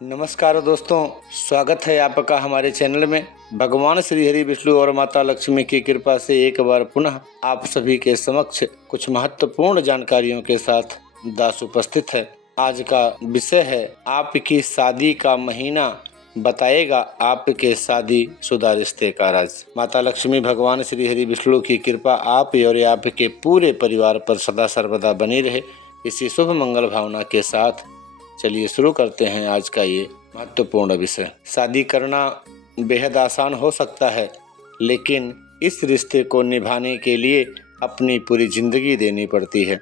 नमस्कार दोस्तों, स्वागत है आपका हमारे चैनल में। भगवान श्री हरि विष्णु और माता लक्ष्मी की कृपा से एक बार पुनः आप सभी के समक्ष कुछ महत्वपूर्ण जानकारियों के साथ दास उपस्थित है। आज का विषय है आपकी शादी का महीना बताएगा आपके शादी शुदा रिश्ते का राज। माता लक्ष्मी भगवान श्री हरि विष्णु की कृपा आप और आपके पूरे परिवार पर सदा सर्वदा बनी रहे, इसी शुभ मंगल भावना के साथ चलिए शुरू करते हैं आज का ये महत्वपूर्ण विषय। शादी करना बेहद आसान हो सकता है, लेकिन इस रिश्ते को निभाने के लिए अपनी पूरी जिंदगी देनी पड़ती है।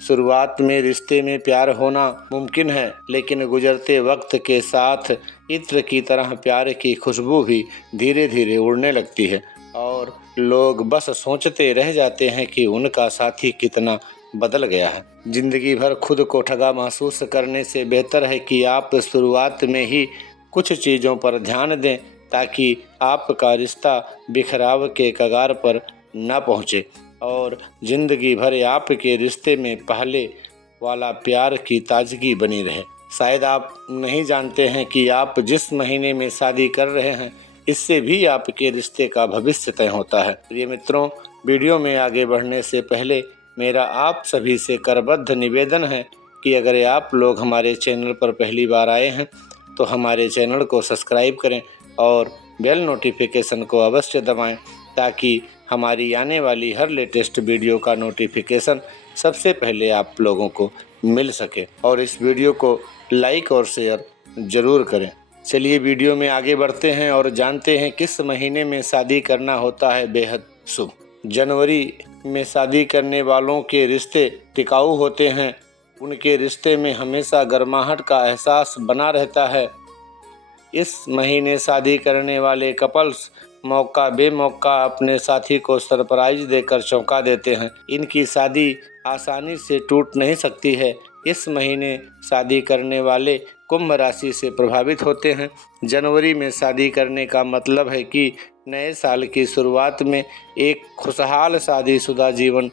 शुरुआत में रिश्ते में प्यार होना मुमकिन है, लेकिन गुजरते वक्त के साथ इत्र की तरह प्यार की खुशबू भी धीरे धीरे उड़ने लगती है और लोग बस सोचते रह जाते हैं कि उनका साथी कितना बदल गया है। जिंदगी भर खुद को ठगा महसूस करने से बेहतर है कि आप शुरुआत में ही कुछ चीज़ों पर ध्यान दें, ताकि आपका रिश्ता बिखराव के कगार पर न पहुंचे और जिंदगी भर आपके रिश्ते में पहले वाला प्यार की ताजगी बनी रहे। शायद आप नहीं जानते हैं कि आप जिस महीने में शादी कर रहे हैं, इससे भी आपके रिश्ते का भविष्य तय होता है। प्रिय मित्रों, वीडियो में आगे बढ़ने से पहले मेरा आप सभी से करबद्ध निवेदन है कि अगर आप लोग हमारे चैनल पर पहली बार आए हैं तो हमारे चैनल को सब्सक्राइब करें और बेल नोटिफिकेशन को अवश्य दबाएं, ताकि हमारी आने वाली हर लेटेस्ट वीडियो का नोटिफिकेशन सबसे पहले आप लोगों को मिल सके। और इस वीडियो को लाइक और शेयर ज़रूर करें। चलिए वीडियो में आगे बढ़ते हैं और जानते हैं किस महीने में शादी करना होता है बेहद शुभ। जनवरी में शादी करने वालों के रिश्ते टिकाऊ होते हैं। उनके रिश्ते में हमेशा गर्माहट का एहसास बना रहता है। इस महीने शादी करने वाले कपल्स मौका बेमौका अपने साथी को सरप्राइज देकर चौंका देते हैं। इनकी शादी आसानी से टूट नहीं सकती है। इस महीने शादी करने वाले कुंभ राशि से प्रभावित होते हैं। जनवरी में शादी करने का मतलब है कि नए साल की शुरुआत में एक खुशहाल शादीशुदा जीवन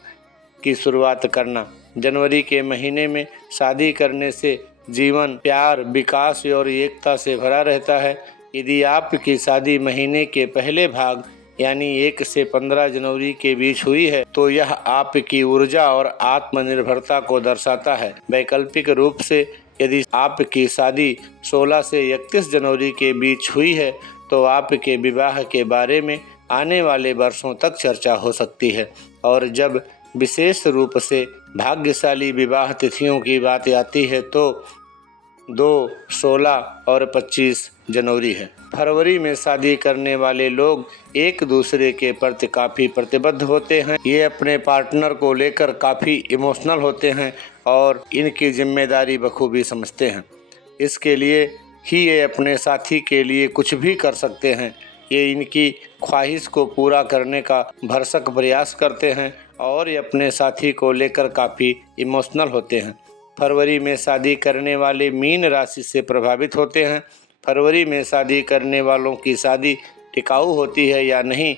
की शुरुआत करना। जनवरी के महीने में शादी करने से जीवन प्यार, विकास और एकता से भरा रहता है। यदि आपकी शादी महीने के पहले भाग यानी 1 से 15 जनवरी के बीच हुई है, तो यह आपकी ऊर्जा और आत्मनिर्भरता को दर्शाता है। वैकल्पिक रूप से यदि आपकी शादी 16 से 31 जनवरी के बीच हुई है, तो आपके विवाह के बारे में आने वाले वर्षों तक चर्चा हो सकती है। और जब विशेष रूप से भाग्यशाली विवाह तिथियों की बात आती है, तो 2, 16 और 25 जनवरी है। फरवरी में शादी करने वाले लोग एक दूसरे के प्रति काफ़ी प्रतिबद्ध होते हैं। ये अपने पार्टनर को लेकर काफ़ी इमोशनल होते हैं और इनकी जिम्मेदारी बखूबी समझते हैं। इसके लिए ही ये अपने साथी के लिए कुछ भी कर सकते हैं। ये इनकी ख्वाहिश को पूरा करने का भरसक प्रयास करते हैं और ये अपने साथी को लेकर काफ़ी इमोशनल होते हैं। फरवरी में शादी करने वाले मीन राशि से प्रभावित होते हैं। फरवरी में शादी करने वालों की शादी टिकाऊ होती है या नहीं,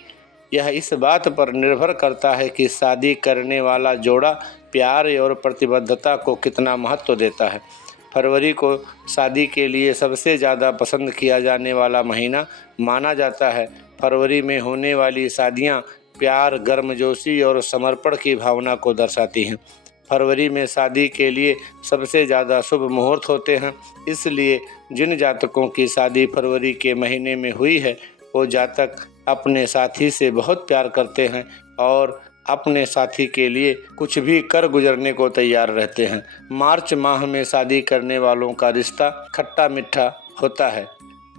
यह इस बात पर निर्भर करता है कि शादी करने वाला जोड़ा प्यार और प्रतिबद्धता को कितना महत्व देता है। फरवरी को शादी के लिए सबसे ज़्यादा पसंद किया जाने वाला महीना माना जाता है। फरवरी में होने वाली शादियां प्यार, गर्मजोशी और समर्पण की भावना को दर्शाती हैं। फरवरी में शादी के लिए सबसे ज़्यादा शुभ मुहूर्त होते हैं। इसलिए जिन जातकों की शादी फरवरी के महीने में हुई है, वो जातक अपने साथी से बहुत प्यार करते हैं और अपने साथी के लिए कुछ भी कर गुजरने को तैयार रहते हैं। मार्च माह में शादी करने वालों का रिश्ता खट्टा मीठा होता है।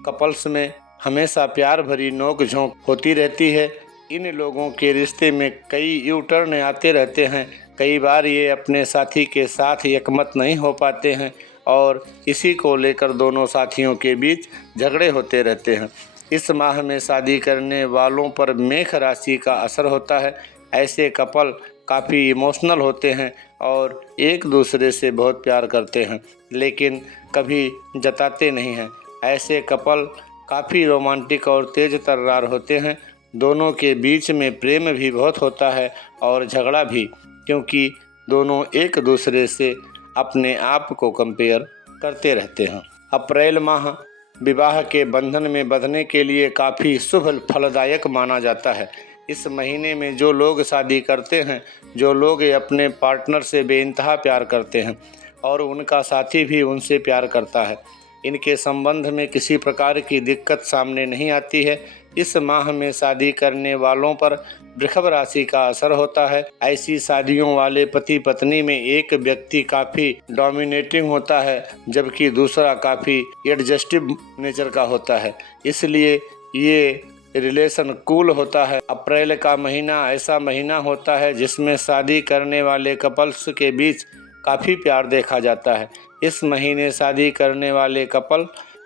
कपल्स में हमेशा प्यार भरी नोक झोंक होती रहती है। इन लोगों के रिश्ते में कई यू टर्न आते रहते हैं। कई बार ये अपने साथी के साथ एकमत नहीं हो पाते हैं और इसी को लेकर दोनों साथियों के बीच झगड़े होते रहते हैं। इस माह में शादी करने वालों पर मेष राशि का असर होता है। ऐसे कपल काफ़ी इमोशनल होते हैं और एक दूसरे से बहुत प्यार करते हैं, लेकिन कभी जताते नहीं हैं। ऐसे कपल काफ़ी रोमांटिक और तेज तर्रार होते हैं। दोनों के बीच में प्रेम भी बहुत होता है और झगड़ा भी, क्योंकि दोनों एक दूसरे से अपने आप को कंपेयर करते रहते हैं। अप्रैल माह विवाह के बंधन में बंधने के लिए काफ़ी शुभ फलदायक माना जाता है। इस महीने में जो लोग शादी करते हैं, जो लोग अपने पार्टनर से बेइंतहा प्यार करते हैं और उनका साथी भी उनसे प्यार करता है, इनके संबंध में किसी प्रकार की दिक्कत सामने नहीं आती है। इस माह में शादी करने वालों पर वृषभ राशि का असर होता है। ऐसी शादियों वाले पति पत्नी में एक व्यक्ति काफ़ी डोमिनेटिंग होता है, जबकि दूसरा काफ़ी एडजस्टिव नेचर का होता है, इसलिए ये रिलेशन कूल होता है। अप्रैल का महीना ऐसा महीना होता है जिसमें शादी करने वाले कपल्स के बीच काफ़ी प्यार देखा जाता है। इस महीने शादी करने वाले कपल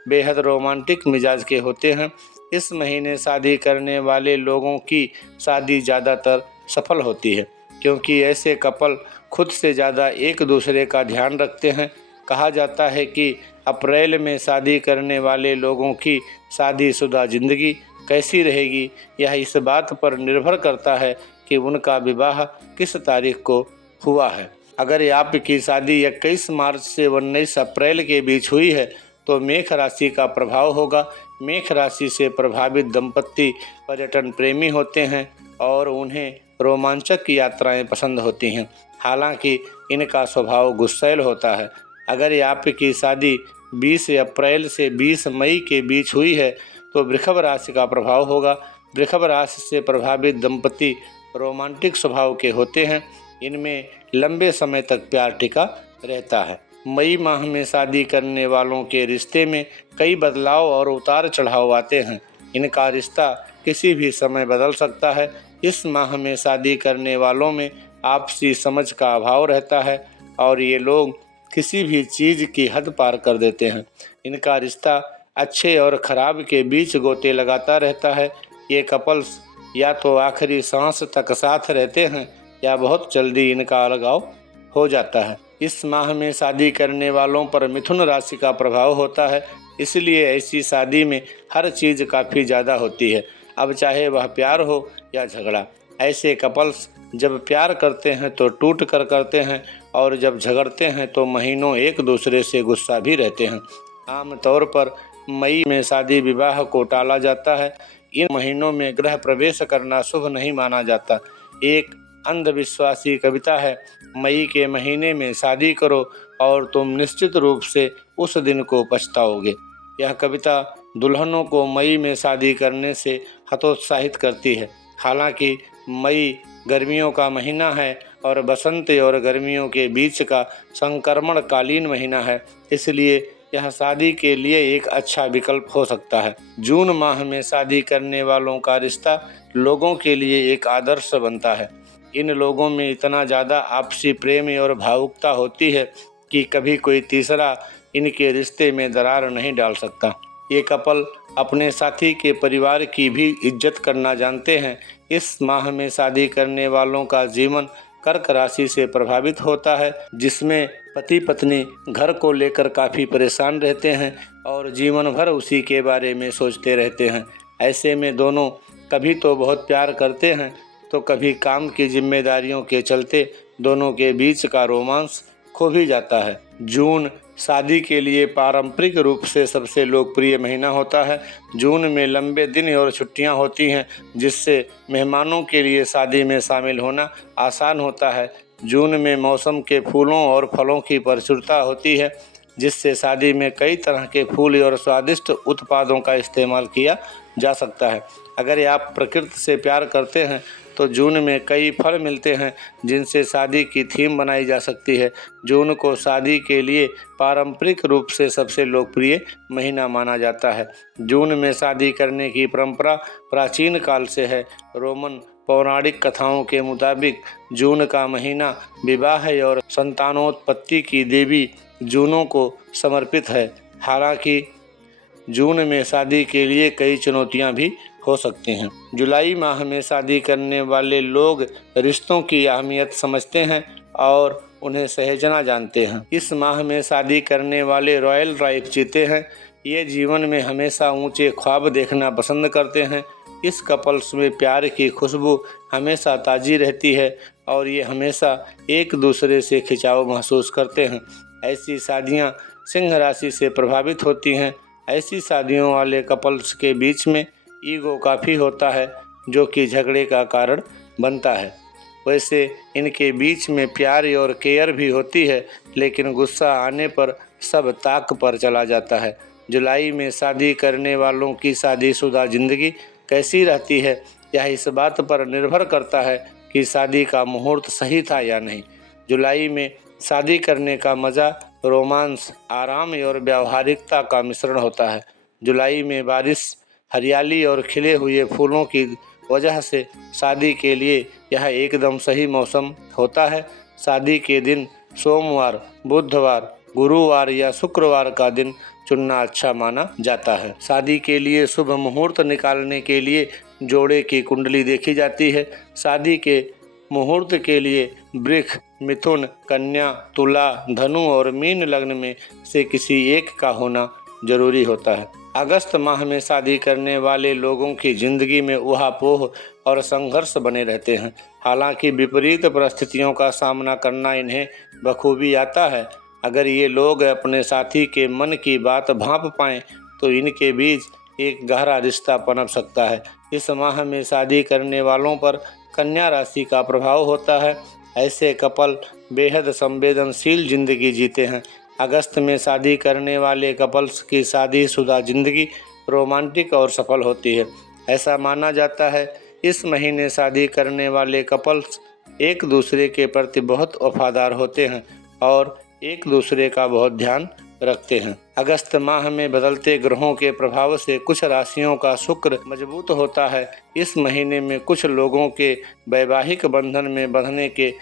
बेहद रोमांटिक मिजाज के होते हैं। इस महीने शादी करने वाले लोगों की शादी ज़्यादातर सफल होती है, क्योंकि ऐसे कपल खुद से ज़्यादा एक दूसरे का ध्यान रखते हैं। कहा जाता है कि अप्रैल में शादी करने वाले लोगों की शादीशुदा ज़िंदगी कैसी रहेगी, यह इस बात पर निर्भर करता है कि उनका विवाह किस तारीख को हुआ है। अगर आपकी शादी 21 मार्च से 19 अप्रैल के बीच हुई है तो मेष राशि का प्रभाव होगा। मेष राशि से प्रभावित दंपत्ति पर्यटन प्रेमी होते हैं और उन्हें रोमांचक यात्राएं पसंद होती हैं, हालांकि इनका स्वभाव गुस्सैल होता है। अगर आपकी शादी 20 अप्रैल से 20 मई के बीच हुई है तो वृषभ राशि का प्रभाव होगा। वृषभ राशि से प्रभावित दंपत्ति रोमांटिक स्वभाव के होते हैं, इनमें लंबे समय तक प्यार टिका रहता है। मई माह में शादी करने वालों के रिश्ते में कई बदलाव और उतार चढ़ाव आते हैं। इनका रिश्ता किसी भी समय बदल सकता है। इस माह में शादी करने वालों में आपसी समझ का अभाव रहता है और ये लोग किसी भी चीज़ की हद पार कर देते हैं। इनका रिश्ता अच्छे और ख़राब के बीच गोते लगाता रहता है। ये कपल्स या तो आखिरी सांस तक साथ रहते हैं या बहुत जल्दी इनका अलगाव हो जाता है। इस माह में शादी करने वालों पर मिथुन राशि का प्रभाव होता है, इसलिए ऐसी शादी में हर चीज़ काफ़ी ज़्यादा होती है, अब चाहे वह प्यार हो या झगड़ा। ऐसे कपल्स जब प्यार करते हैं तो टूट कर करते हैं और जब झगड़ते हैं तो महीनों एक दूसरे से गुस्सा भी रहते हैं। आमतौर पर मई में शादी विवाह को टाला जाता है। इन महीनों में गृह प्रवेश करना शुभ नहीं माना जाता। एक अंधविश्वासी कविता है, मई के महीने में शादी करो और तुम निश्चित रूप से उस दिन को पछताओगे। यह कविता दुल्हनों को मई में शादी करने से हतोत्साहित करती है। हालांकि मई गर्मियों का महीना है और बसंत और गर्मियों के बीच का संक्रमणकालीन महीना है, इसलिए यह शादी के लिए एक अच्छा विकल्प हो सकता है। जून माह में शादी करने वालों का रिश्ता लोगों के लिए एक आदर्श बनता है। इन लोगों में इतना ज़्यादा आपसी प्रेम और भावुकता होती है कि कभी कोई तीसरा इनके रिश्ते में दरार नहीं डाल सकता। ये कपल अपने साथी के परिवार की भी इज्जत करना जानते हैं। इस माह में शादी करने वालों का जीवन कर्क राशि से प्रभावित होता है, जिसमें पति पत्नी घर को लेकर काफ़ी परेशान रहते हैं और जीवन भर उसी के बारे में सोचते रहते हैं। ऐसे में दोनों कभी तो बहुत प्यार करते हैं तो कभी काम की जिम्मेदारियों के चलते दोनों के बीच का रोमांस खो भी जाता है। जून शादी के लिए पारंपरिक रूप से सबसे लोकप्रिय महीना होता है। जून में लंबे दिन और छुट्टियां होती हैं, जिससे मेहमानों के लिए शादी में शामिल होना आसान होता है। जून में मौसम के फूलों और फलों की प्रचुरता होती है, जिससे शादी में कई तरह के फूल और स्वादिष्ट उत्पादों का इस्तेमाल किया जा सकता है। अगर आप प्रकृति से प्यार करते हैं तो जून में कई फल मिलते हैं जिनसे शादी की थीम बनाई जा सकती है। जून को शादी के लिए पारंपरिक रूप से सबसे लोकप्रिय महीना माना जाता है। जून में शादी करने की परंपरा प्राचीन काल से है। रोमन पौराणिक कथाओं के मुताबिक जून का महीना विवाह और संतानोत्पत्ति की देवी जूनों को समर्पित है। हालांकि जून में शादी के लिए कई चुनौतियां भी हो सकती हैं। जुलाई माह में शादी करने वाले लोग रिश्तों की अहमियत समझते हैं और उन्हें सहेजना जानते हैं। इस माह में शादी करने वाले रॉयल लाइफ जीते हैं। ये जीवन में हमेशा ऊंचे ख्वाब देखना पसंद करते हैं। इस कपल्स में प्यार की खुशबू हमेशा ताज़ी रहती है और ये हमेशा एक दूसरे से खिंचाव महसूस करते हैं। ऐसी शादियाँ सिंह राशि से प्रभावित होती हैं। ऐसी शादियों वाले कपल्स के बीच में ईगो काफ़ी होता है, जो कि झगड़े का कारण बनता है। वैसे इनके बीच में प्यार और केयर भी होती है, लेकिन गुस्सा आने पर सब ताक पर चला जाता है। जुलाई में शादी करने वालों की शादीशुदा जिंदगी कैसी रहती है, यह इस बात पर निर्भर करता है कि शादी का मुहूर्त सही था या नहीं। जुलाई में शादी करने का मज़ा रोमांस, आराम और व्यावहारिकता का मिश्रण होता है। जुलाई में बारिश, हरियाली और खिले हुए फूलों की वजह से शादी के लिए यह एकदम सही मौसम होता है। शादी के दिन सोमवार, बुधवार, गुरुवार या शुक्रवार का दिन चुनना अच्छा माना जाता है। शादी के लिए शुभ मुहूर्त निकालने के लिए जोड़े की कुंडली देखी जाती है। शादी के मुहूर्त के लिए वृष, मिथुन, कन्या, तुला, धनु और मीन लग्न में से किसी एक का होना जरूरी होता है। अगस्त माह में शादी करने वाले लोगों की जिंदगी में ऊहापोह और संघर्ष बने रहते हैं। हालांकि विपरीत परिस्थितियों का सामना करना इन्हें बखूबी आता है। अगर ये लोग अपने साथी के मन की बात भांप पाएं तो इनके बीच एक गहरा रिश्ता पनप सकता है। इस माह में शादी करने वालों पर कन्या राशि का प्रभाव होता है। ऐसे कपल बेहद संवेदनशील जिंदगी जीते हैं। अगस्त में शादी करने वाले कपल्स की शादीशुदा जिंदगी रोमांटिक और सफल होती है। ऐसा माना जाता है इस महीने शादी करने वाले कपल्स एक दूसरे के प्रति बहुत वफादार होते हैं और एक दूसरे का बहुत ध्यान रखते हैं। अगस्त माह में बदलते ग्रहों के प्रभाव से कुछ राशियों का शुक्र मजबूत होता है। इस महीने में कुछ लोगों के वैवाहिक बंधन में बंधने के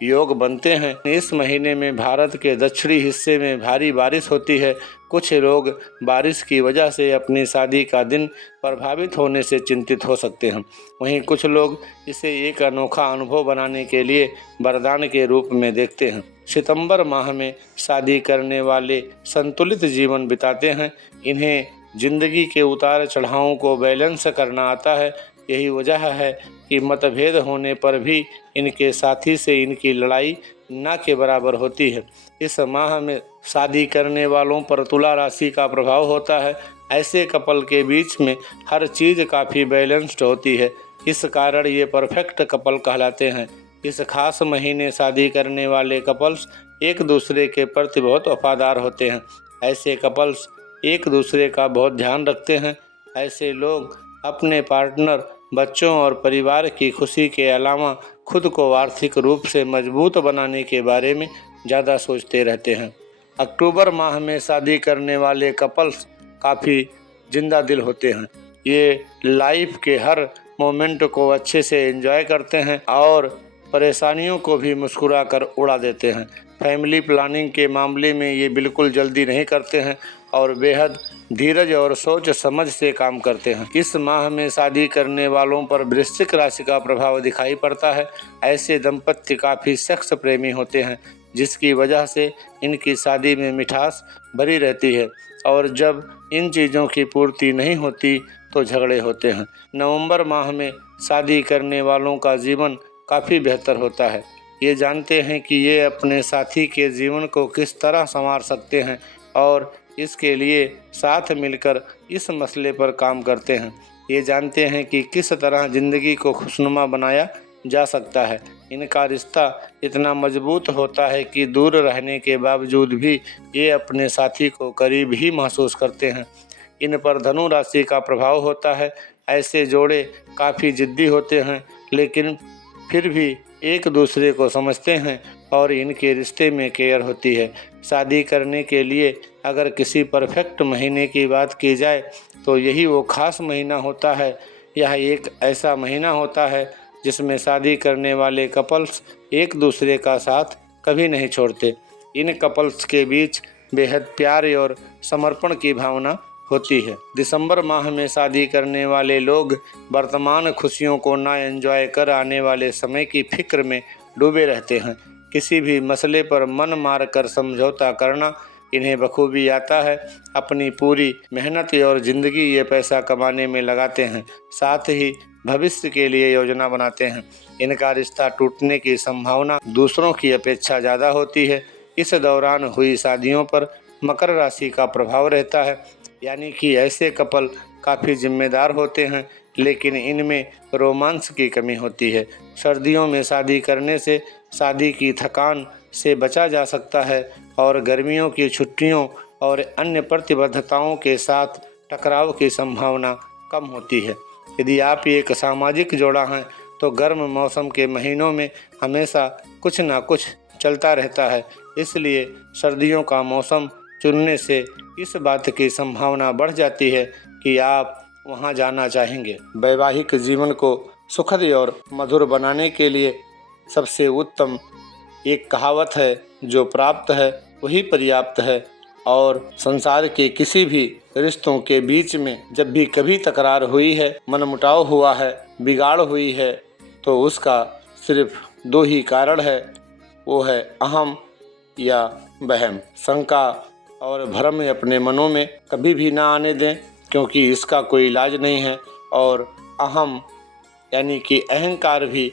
योग बनते हैं। इस महीने में भारत के दक्षिणी हिस्से में भारी बारिश होती है। कुछ लोग बारिश की वजह से अपनी शादी का दिन प्रभावित होने से चिंतित हो सकते हैं। वहीं कुछ लोग इसे एक अनोखा अनुभव बनाने के लिए वरदान के रूप में देखते हैं। सितंबर माह में शादी करने वाले संतुलित जीवन बिताते हैं। इन्हें जिंदगी के उतार चढ़ावों को बैलेंस करना आता है। यही वजह है कि मतभेद होने पर भी इनके साथी से इनकी लड़ाई न के बराबर होती है। इस माह में शादी करने वालों पर तुला राशि का प्रभाव होता है। ऐसे कपल के बीच में हर चीज़ काफ़ी बैलेंस्ड होती है। इस कारण ये परफेक्ट कपल कहलाते हैं। इस खास महीने शादी करने वाले कपल्स एक दूसरे के प्रति बहुत वफादार होते हैं। ऐसे कपल्स एक दूसरे का बहुत ध्यान रखते हैं। ऐसे लोग अपने पार्टनर, बच्चों और परिवार की खुशी के अलावा खुद को आर्थिक रूप से मजबूत बनाने के बारे में ज़्यादा सोचते रहते हैं। अक्टूबर माह में शादी करने वाले कपल्स काफ़ी जिंदा दिल होते हैं। ये लाइफ के हर मोमेंट को अच्छे से एंजॉय करते हैं और परेशानियों को भी मुस्कुरा कर उड़ा देते हैं। फैमिली प्लानिंग के मामले में ये बिल्कुल जल्दी नहीं करते हैं और बेहद धीरज और सोच समझ से काम करते हैं। इस माह में शादी करने वालों पर वृश्चिक राशि का प्रभाव दिखाई पड़ता है। ऐसे दंपत्ति काफ़ी सेक्स प्रेमी होते हैं, जिसकी वजह से इनकी शादी में मिठास भरी रहती है और जब इन चीज़ों की पूर्ति नहीं होती तो झगड़े होते हैं। नवंबर माह में शादी करने वालों का जीवन काफ़ी बेहतर होता है। ये जानते हैं कि ये अपने साथी के जीवन को किस तरह संवार सकते हैं और इसके लिए साथ मिलकर इस मसले पर काम करते हैं। ये जानते हैं कि किस तरह ज़िंदगी को खुशनुमा बनाया जा सकता है। इनका रिश्ता इतना मजबूत होता है कि दूर रहने के बावजूद भी ये अपने साथी को करीब ही महसूस करते हैं। इन पर धनु राशि का प्रभाव होता है। ऐसे जोड़े काफ़ी जिद्दी होते हैं, लेकिन फिर भी एक दूसरे को समझते हैं और इनके रिश्ते में केयर होती है। शादी करने के लिए अगर किसी परफेक्ट महीने की बात की जाए तो यही वो खास महीना होता है। यह एक ऐसा महीना होता है जिसमें शादी करने वाले कपल्स एक दूसरे का साथ कभी नहीं छोड़ते। इन कपल्स के बीच बेहद प्यार और समर्पण की भावना होती है। दिसंबर माह में शादी करने वाले लोग वर्तमान खुशियों को ना एंजॉय कर आने वाले समय की फिक्र में डूबे रहते हैं। किसी भी मसले पर मन मार कर समझौता करना इन्हें बखूबी आता है। अपनी पूरी मेहनत और ज़िंदगी ये पैसा कमाने में लगाते हैं, साथ ही भविष्य के लिए योजना बनाते हैं। इनका रिश्ता टूटने की संभावना दूसरों की अपेक्षा ज़्यादा होती है। इस दौरान हुई शादियों पर मकर राशि का प्रभाव रहता है, यानी कि ऐसे कपल काफ़ी जिम्मेदार होते हैं, लेकिन इनमें रोमांस की कमी होती है। सर्दियों में शादी करने से शादी की थकान से बचा जा सकता है और गर्मियों की छुट्टियों और अन्य प्रतिबद्धताओं के साथ टकराव की संभावना कम होती है। यदि आप एक सामाजिक जोड़ा हैं तो गर्म मौसम के महीनों में हमेशा कुछ ना कुछ चलता रहता है, इसलिए सर्दियों का मौसम चुनने से इस बात की संभावना बढ़ जाती है कि आप वहां जाना चाहेंगे। वैवाहिक जीवन को सुखद और मधुर बनाने के लिए सबसे उत्तम एक कहावत है, जो प्राप्त है वही पर्याप्त है, और संसार के किसी भी रिश्तों के बीच में जब भी कभी तकरार हुई है, मनमुटाव हुआ है, बिगाड़ हुई है, तो उसका सिर्फ दो ही कारण है, वो है अहम या वहम। शंका और भ्रम अपने मनों में कभी भी ना आने दें, क्योंकि इसका कोई इलाज नहीं है। और अहम यानी कि अहंकार भी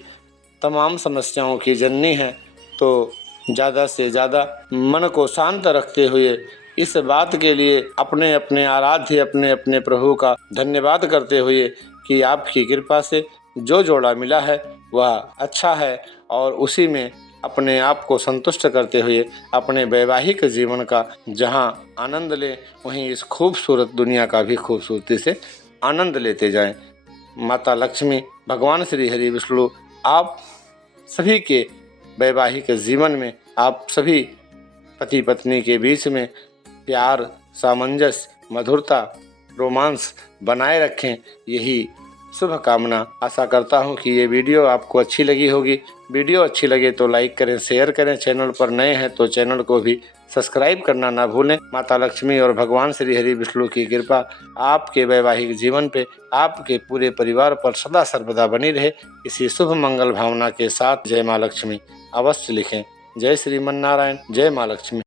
तमाम समस्याओं की जननी है। तो ज़्यादा से ज़्यादा मन को शांत रखते हुए इस बात के लिए अपने अपने आराध्य अपने अपने प्रभु का धन्यवाद करते हुए कि आपकी कृपा से जो जोड़ा मिला है वह अच्छा है, और उसी में अपने आप को संतुष्ट करते हुए अपने वैवाहिक जीवन का जहां आनंद लें, वहीं इस खूबसूरत दुनिया का भी खूबसूरती से आनंद लेते जाएं। माता लक्ष्मी, भगवान श्री हरि विष्णु आप सभी के वैवाहिक जीवन में, आप सभी पति पत्नी के बीच में प्यार, सामंजस्य, मधुरता, रोमांस बनाए रखें, यही शुभ कामना। आशा करता हूं कि ये वीडियो आपको अच्छी लगी होगी। वीडियो अच्छी लगे तो लाइक करें, शेयर करें। चैनल पर नए हैं तो चैनल को भी सब्सक्राइब करना ना भूलें। माता लक्ष्मी और भगवान श्री हरि विष्णु की कृपा आपके वैवाहिक जीवन पे, आपके पूरे परिवार पर सदा सर्वदा बनी रहे। इसी शुभ मंगल भावना के साथ जय माँ लक्ष्मी अवश्य लिखें। जय श्रीमन नारायण, जय माँ लक्ष्मी।